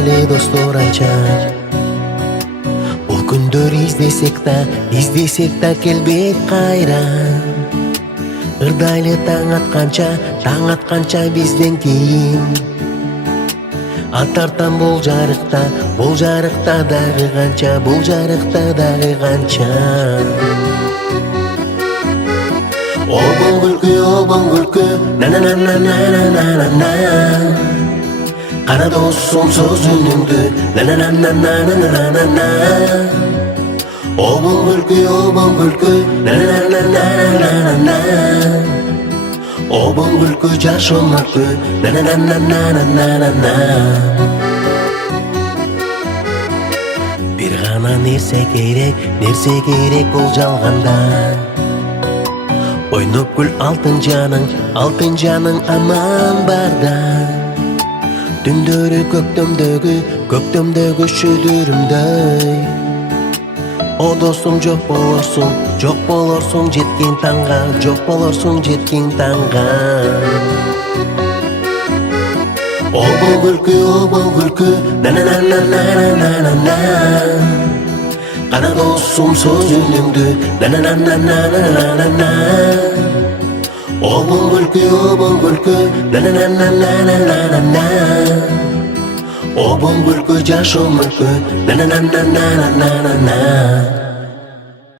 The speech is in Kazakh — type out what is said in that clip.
ырдайлы достор анча. Бул күндөр издесек да келбейт кайра. Ырдайлы таң атканча бизден кийин атартам бул жарыкта дагы канча, Обон күлкү, на-на-на-на-на-на-на-на. Кара досум сөз үнүңдү, на-на-на-на-на-на-на-на. Обон күлкү, на-на-на-на-на-на-на. Обон күлкү жашылмаккы, на-на-на-на-на-на-на. Бир гана нерсе керек бул жалганда. Ойноп күл алтын жаның аман барда. Түндөрү көктөмдөгү шүдүрүмдөй. О досум жок болорсуң жеткен таңга. Обон күлкү, на-на-на-на-на-на-на. Кара досум сөз үнүңдү, на-на-на-на-на-на-на. Обон күлкү, на-на-на-на-на-на-на. Обон күлкү жашыл мүлкү, на-на-на-на-на-на-на.